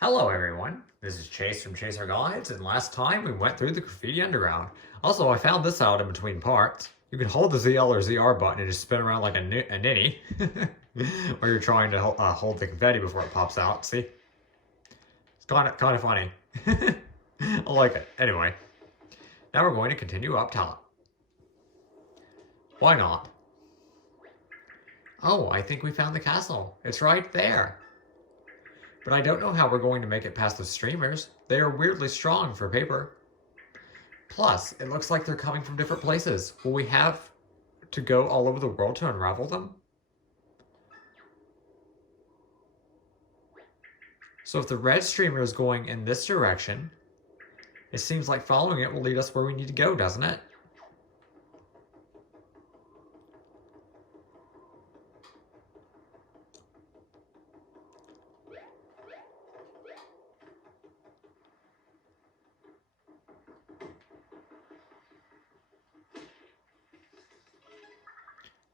Hello everyone, this is Chase from Chaser Guides, and last time we went through the Graffiti Underground. Also, I found this out in between parts. You can hold the ZL or ZR button and just spin around like a ninny while you're trying to hold the confetti before it pops out. See? It's kind of funny. I like it. Anyway, now we're going to continue up top. Why not? Oh, I think we found the castle. It's right there. But I don't know how we're going to make it past the streamers. They are weirdly strong for paper. Plus, it looks like they're coming from different places. Will we have to go all over the world to unravel them? So if the red streamer is going in this direction, it seems like following it will lead us where we need to go, doesn't it?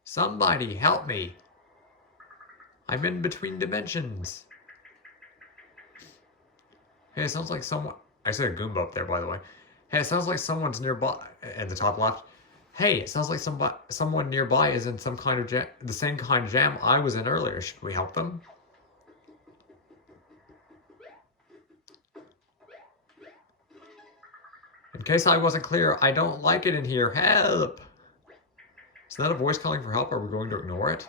Somebody help me. I'm in between dimensions. Hey, it sounds like someone... I said a Goomba up there, by the way. Hey, it sounds like someone's nearby... At the top left. Hey, it sounds like someone nearby is in some kind of jam... The same kind of jam I was in earlier. Should we help them? In case I wasn't clear, I don't like it in here. Help! Is that a voice calling for help? Are we going to ignore it?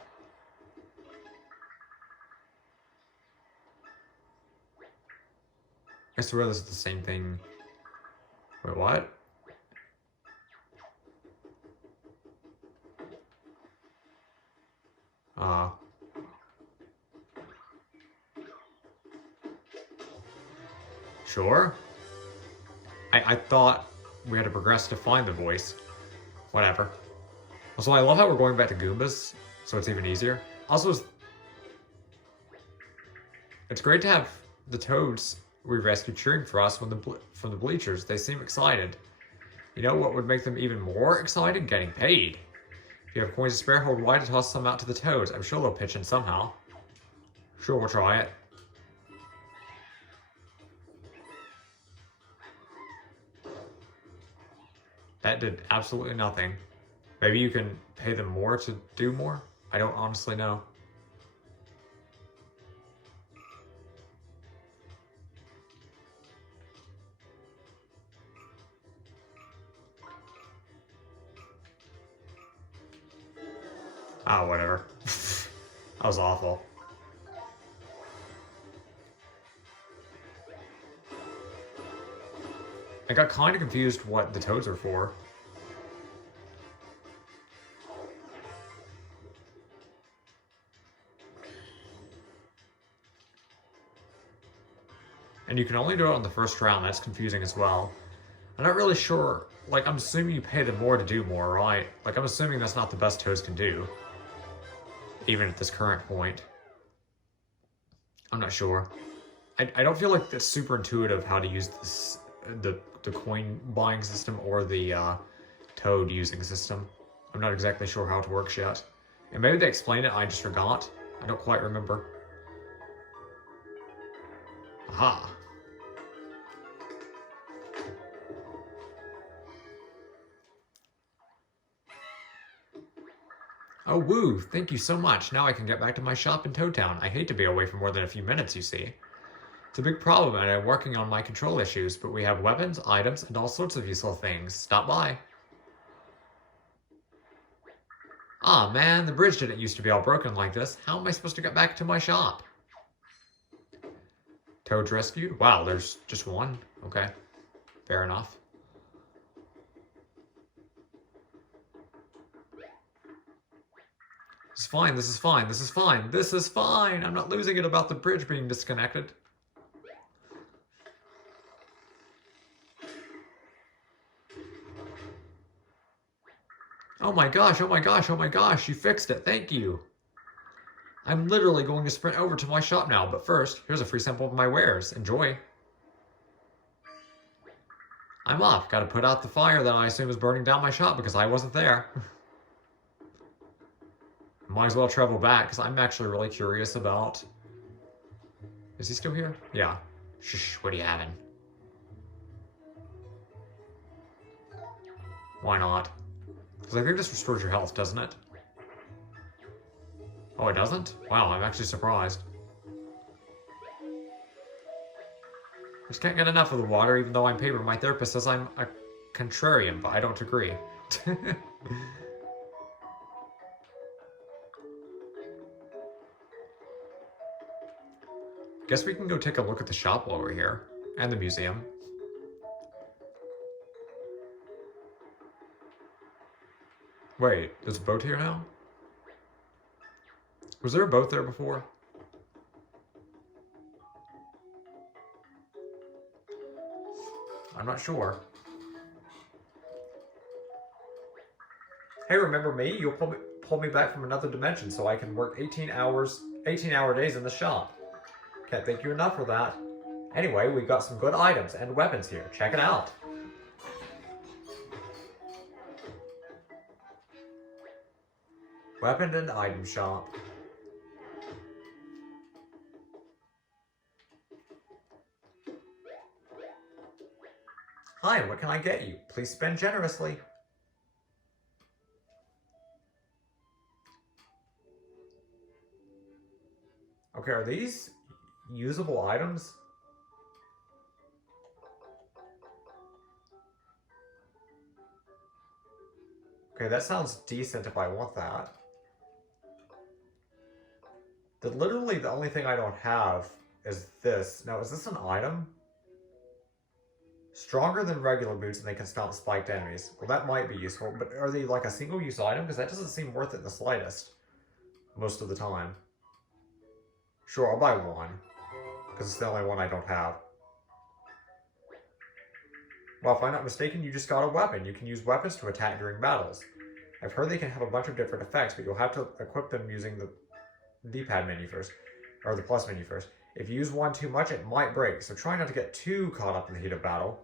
I swear this is the same thing. Wait, what? Sure. I thought we had to progress to find the voice. Whatever. Also, I love how we're going back to Goombas, so it's even easier. Also, it's great to have the Toads we rescued cheering for us from the bleachers. They seem excited. You know what would make them even more excited? Getting paid. If you have coins to spare, hold Y to toss some out to the Toads. I'm sure they'll pitch in somehow. Sure, we'll try it. That did absolutely nothing. Maybe you can pay them more to do more? I don't honestly know. Ah, whatever. That was awful. I got kind of confused what the Toads are for. And you can only do it on the first round. That's confusing as well. I'm not really sure. Like, I'm assuming you pay them more to do more, right? Like, I'm assuming that's not the best Toads can do. Even at this current point. I'm not sure. I don't feel like it's super intuitive how to use this, the coin buying system or the Toad using system. I'm not exactly sure how it works yet. And maybe they explained it, I just forgot. I don't quite remember. Aha. Oh, woo! Thank you so much. Now I can get back to my shop in Toad Town. I hate to be away for more than a few minutes, you see. It's a big problem, and I'm working on my control issues, but we have weapons, items, and all sorts of useful things. Stop by. Aw, man, the bridge didn't used to be all broken like this. How am I supposed to get back to my shop? Toads rescued? Wow, there's just one? Okay. Fair enough. This is fine, this is fine, this is fine, this is fine! I'm not losing it about the bridge being disconnected. Oh my gosh, oh my gosh, oh my gosh, you fixed it, thank you! I'm literally going to sprint over to my shop now, but first, here's a free sample of my wares. Enjoy! I'm off, gotta put out the fire that I assume is burning down my shop because I wasn't there. Might as well travel back, because I'm actually really curious about... Is he still here? Yeah. Shh, what are you having? Why not? Because I think this restores your health, doesn't it? Oh, it doesn't? Wow, I'm actually surprised. I just can't get enough of the water, even though I'm paper. My therapist says I'm a contrarian, but I don't agree. Guess we can go take a look at the shop while we're here. And the museum. Wait, there's a boat here now? Was there a boat there before? I'm not sure. Hey, remember me? You'll pull me back from another dimension so I can work 18-hour days in the shop. Can't thank you enough for that. Anyway, we've got some good items and weapons here. Check it out. Weapon and item shop. Hi, what can I get you? Please spend generously. Okay, are these usable items? Okay, that sounds decent if I want that. Literally the only thing I don't have is this. Now, is this an item? Stronger than regular boots and they can stomp spiked enemies. Well, that might be useful, but are they like a single-use item? Because that doesn't seem worth it in the slightest. Most of the time. Sure, I'll buy one. Because it's the only one I don't have. Well, if I'm not mistaken, you just got a weapon. You can use weapons to attack during battles. I've heard they can have a bunch of different effects, but you'll have to equip them using the D-pad menu first. Or the plus menu first. If you use one too much, it might break, so try not to get too caught up in the heat of battle.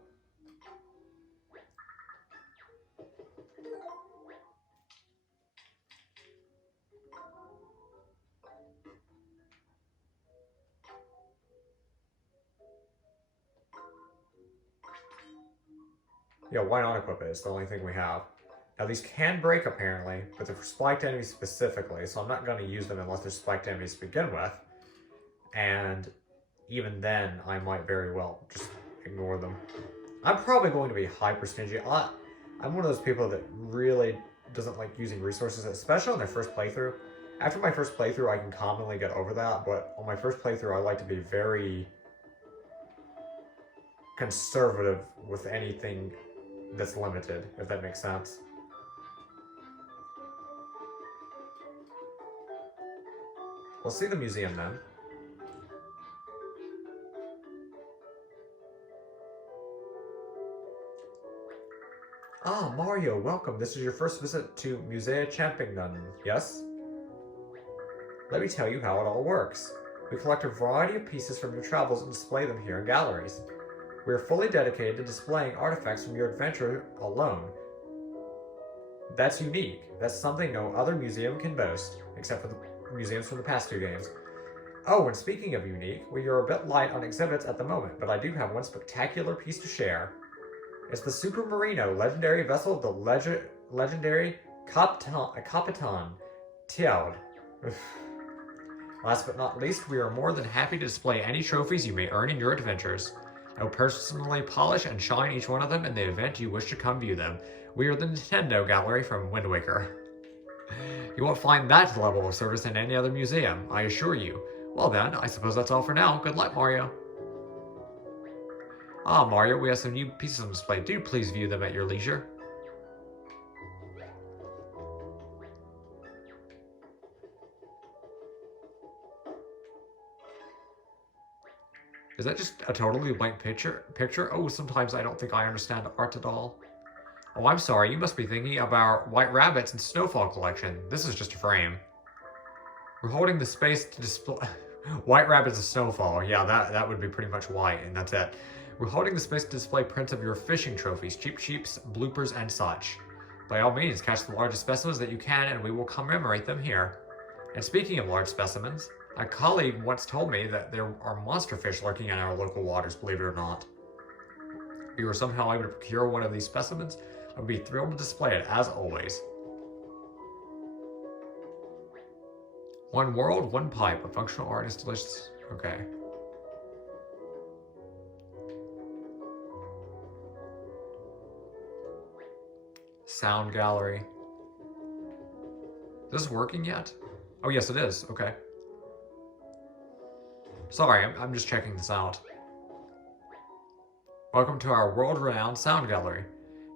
Yeah, why not equip it? It's the only thing we have. Now these can break apparently, but they're for spiked enemies specifically, so I'm not going to use them unless they're spiked enemies to begin with. And even then, I might very well just ignore them. I'm probably going to be hyper stingy. I'm one of those people that really doesn't like using resources, especially on their first playthrough. After my first playthrough, I can commonly get over that, but on my first playthrough, I like to be very conservative with anything that's limited, if that makes sense. We'll see the museum then. Ah, Mario, welcome. This is your first visit to Musea Champignon, yes? Let me tell you how it all works. We collect a variety of pieces from your travels and display them here in galleries. We are fully dedicated to displaying artifacts from your adventure alone. That's unique. That's something no other museum can boast, except for the museums from the past two games. Oh, and speaking of unique, we are a bit light on exhibits at the moment, but I do have one spectacular piece to share. It's the Super Marino, legendary vessel of the legendary Capitan Tiaud. Last but not least, we are more than happy to display any trophies you may earn in your adventures. I will personally polish and shine each one of them in the event you wish to come view them. We are the Nintendo Gallery from Wind Waker. You won't find that level of service in any other museum, I assure you. Well then, I suppose that's all for now. Good luck, Mario. Ah, Mario, we have some new pieces on display. Do please view them at your leisure. Is that just a totally blank picture? Oh, sometimes I don't think I understand art at all. Oh, I'm sorry. You must be thinking of our White Rabbits and Snowfall collection. This is just a frame. We're holding the space to display... White Rabbits and Snowfall. Yeah, that would be pretty much white, and that's it. We're holding the space to display prints of your fishing trophies, Cheap Sheeps, bloopers, and such. By all means, catch the largest specimens that you can, and we will commemorate them here. And speaking of large specimens, A colleague once told me that there are monster fish lurking in our local waters, believe it or not. If you were somehow able to procure one of these specimens, I would be thrilled to display it, as always. One world, one pipe, a functional art installation. Okay. Sound gallery. Is this working yet? Oh, yes, it is. Okay. Sorry, I'm just checking this out. Welcome to our world-renowned sound gallery.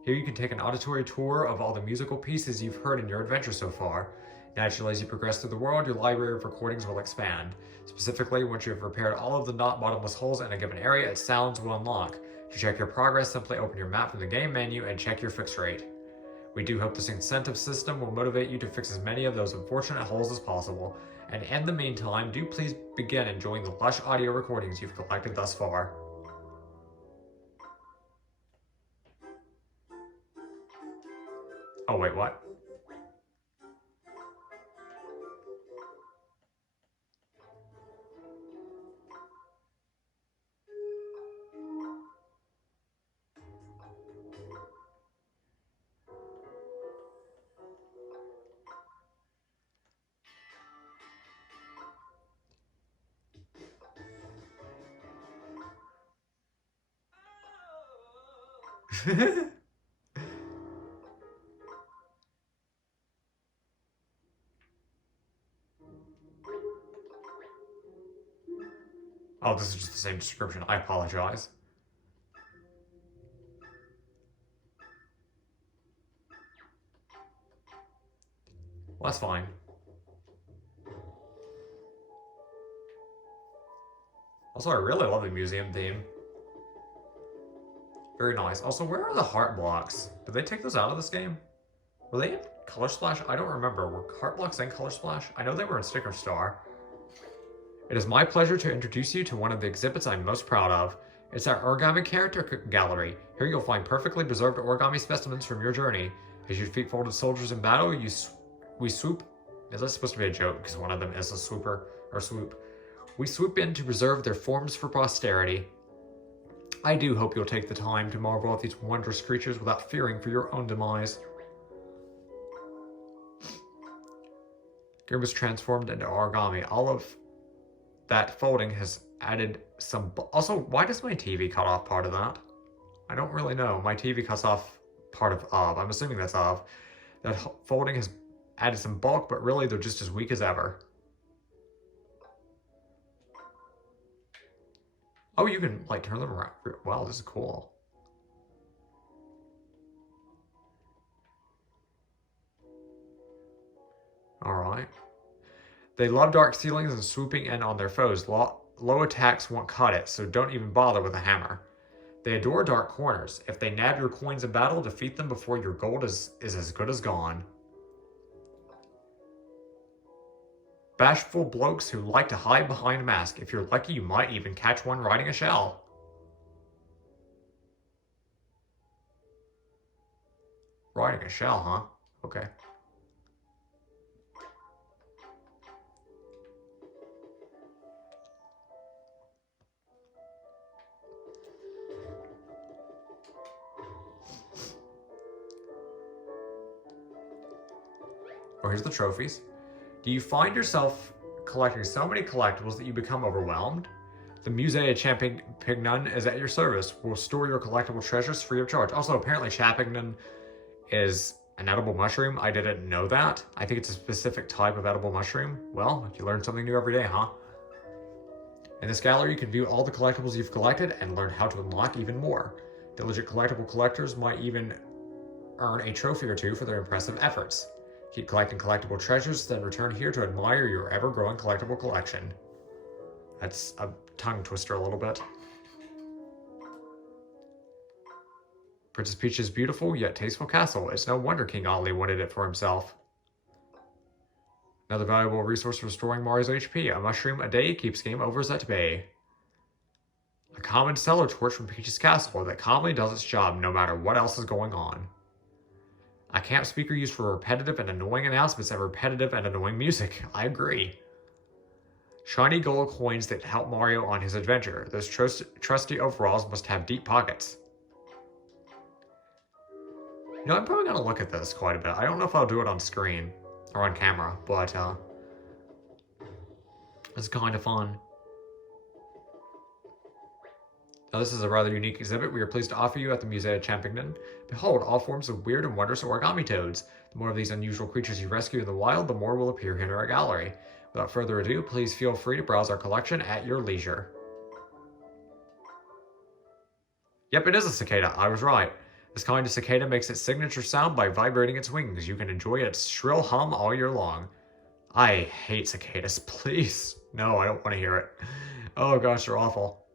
Here you can take an auditory tour of all the musical pieces you've heard in your adventure so far. Naturally, as you progress through the world, your library of recordings will expand. Specifically, once you have repaired all of the not bottomless holes in a given area, its sounds will unlock. To check your progress, simply open your map from the game menu and check your fix rate. We do hope this incentive system will motivate you to fix as many of those unfortunate holes as possible. And in the meantime, do please begin enjoying the lush audio recordings you've collected thus far. Oh, wait, what? Oh, this is just the same description. I apologize. Well, that's fine. Also, I really love the museum theme. Very nice. Also, where are the heart blocks? Did they take those out of this game? Were they in Color Splash? I don't remember. Were heart blocks in Color Splash? I know they were in Sticker Star. It is my pleasure to introduce you to one of the exhibits I'm most proud of. It's our Origami Character Gallery. Here you'll find perfectly preserved origami specimens from your journey. As your feet folded soldiers in battle, we swoop. Is that supposed to be a joke? Because one of them is a swooper, or swoop. We swoop in to preserve their forms for posterity. I do hope you'll take the time to marvel at these wondrous creatures without fearing for your own demise. Game was transformed into origami. All of that folding has added some... Also, why does my TV cut off part of that? I don't really know. My TV cuts off part of Of. I'm assuming that's Of. That folding has added some bulk, but really they're just as weak as ever. Oh, you can, like, turn them around. Wow, this is cool. Alright. They love dark ceilings and swooping in on their foes. Low attacks won't cut it, so don't even bother with a hammer. They adore dark corners. If they nab your coins in battle, defeat them before your gold is as good as gone. Bashful blokes who like to hide behind a mask. If you're lucky, you might even catch one riding a shell. Riding a shell, huh? Okay. Oh, here's the trophies. Do you find yourself collecting so many collectibles that you become overwhelmed? The Musée of Champignon is at your service. We'll store your collectible treasures free of charge. Also, apparently Champignon is an edible mushroom. I didn't know that. I think it's a specific type of edible mushroom. Well, you learn something new every day, huh? In this gallery, you can view all the collectibles you've collected and learn how to unlock even more. Diligent collectible collectors might even earn a trophy or two for their impressive efforts. Keep collecting collectible treasures, then return here to admire your ever-growing collectible collection. That's a tongue twister a little bit. Princess Peach's beautiful yet tasteful castle. It's no wonder King Ollie wanted it for himself. Another valuable resource for restoring Mario's HP. A mushroom a day keeps game overs at bay. A common cellar torch from Peach's castle that calmly does its job no matter what else is going on. A camp speaker used for repetitive and annoying announcements and repetitive and annoying music. I agree. Shiny gold coins that help Mario on his adventure. Those trusty overalls must have deep pockets. You know, I'm probably going to look at this quite a bit. I don't know if I'll do it on screen or on camera, but it's kind of fun. Now, this is a rather unique exhibit we are pleased to offer you at the Museum of Champignon. Behold, all forms of weird and wondrous origami toads. The more of these unusual creatures you rescue in the wild, the more will appear here in our gallery. Without further ado, please feel free to browse our collection at your leisure. Yep, it is a cicada. I was right. This kind of cicada makes its signature sound by vibrating its wings. You can enjoy its shrill hum all year long. I hate cicadas. Please. No, I don't want to hear it. Oh gosh, they're awful.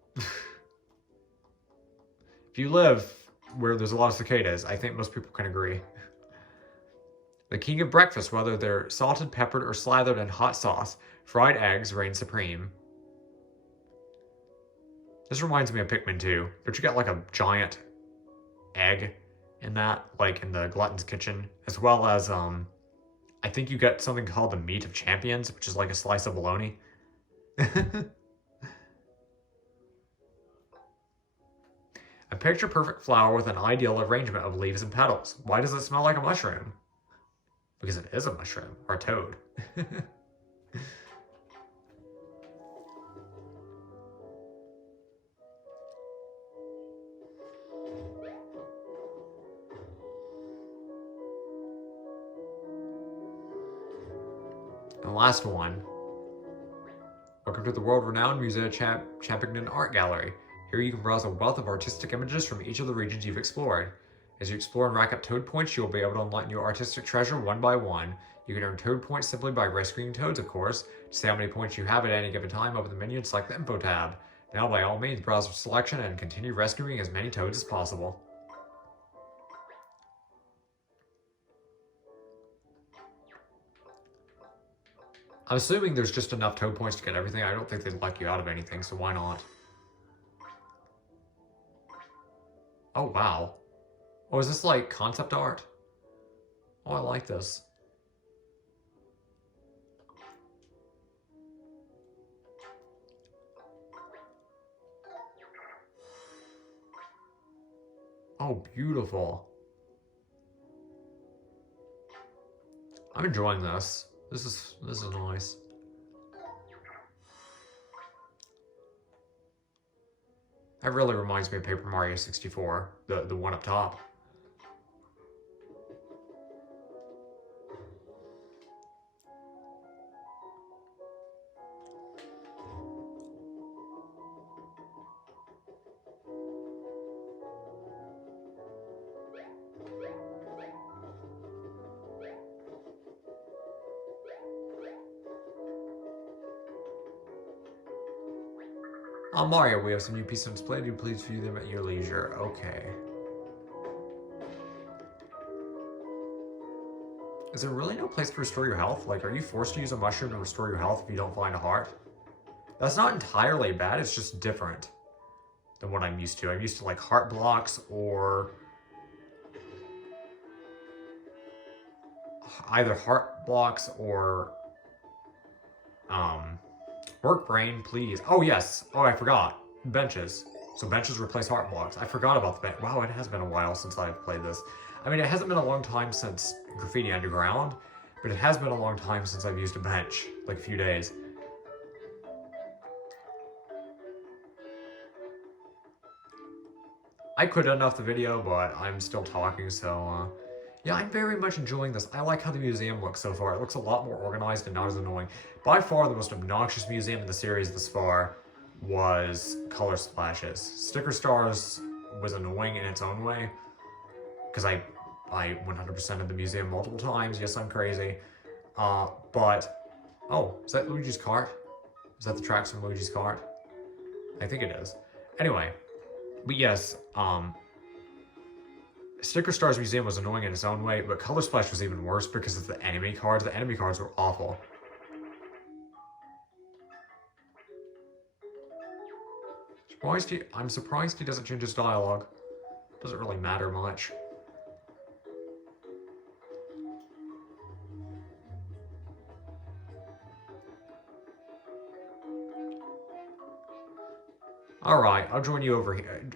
If you live where there's a lot of cicadas, I think most people can agree. The king of breakfast, whether they're salted, peppered, or slathered in hot sauce, fried eggs reign supreme. This reminds me of Pikmin 2. Don't you get like a giant egg in that, like in the Glutton's Kitchen? As well as, I think you get something called the Meat of Champions, which is like a slice of bologna. A picture-perfect flower with an ideal arrangement of leaves and petals. Why does it smell like a mushroom? Because it is a mushroom, or a toad. And the last one. Welcome to the world-renowned Museum of Champignon Art Gallery. Here you can browse a wealth of artistic images from each of the regions you've explored. As you explore and rack up toad points, you'll be able to unlock new artistic treasure one by one. You can earn toad points simply by rescuing toads, of course. To see how many points you have at any given time, open the menu and select the Info tab. Now, by all means, browse for selection and continue rescuing as many toads as possible. I'm assuming there's just enough toad points to get everything. I don't think they'd lock you out of anything, so why not? Oh, wow. Oh, is this like concept art? Oh, I like this. Oh, beautiful. I'm enjoying this. This is nice. That really reminds me of Paper Mario 64, the one up top. On Mario, we have some new pieces on display. Do please view them at your leisure. Okay. Is there really no place to restore your health? Like, are you forced to use a mushroom to restore your health if you don't find a heart? That's not entirely bad, it's just different than what I'm used to. I'm used to, like, heart blocks or either heart blocks or work brain, please. Oh, yes. Oh, I forgot. Benches. So benches replace heart blocks. I forgot about the bench. Wow, it has been a while since I've played this. I mean, it hasn't been a long time since Graffiti Underground, but it has been a long time since I've used a bench. Like a few days. I could end off the video, but I'm still talking, so yeah, I'm very much enjoying this. I like how the museum looks so far. It looks a lot more organized and not as annoying. By far, the most obnoxious museum in the series thus far was Color Splashes. Sticker Stars was annoying in its own way, because I 100%ed the museum multiple times. Yes, I'm crazy. But, oh, is that Luigi's cart? Is that the tracks from Luigi's cart? I think it is. Anyway, but yes, Sticker Stars Museum was annoying in its own way, but Color Splash was even worse because of the enemy cards. The enemy cards were awful. I'm surprised he doesn't change his dialogue. Doesn't really matter much. Alright, I'll join you over here.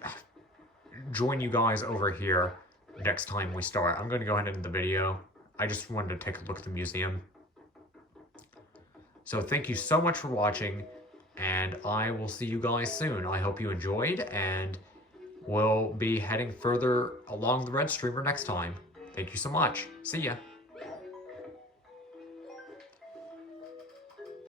Join you guys over here next time we start. I'm going to go ahead and end the video. I just wanted to take a look at the museum. So thank you so much for watching, and I will see you guys soon. I hope you enjoyed, and we'll be heading further along the red streamer next time. Thank you so much. See ya.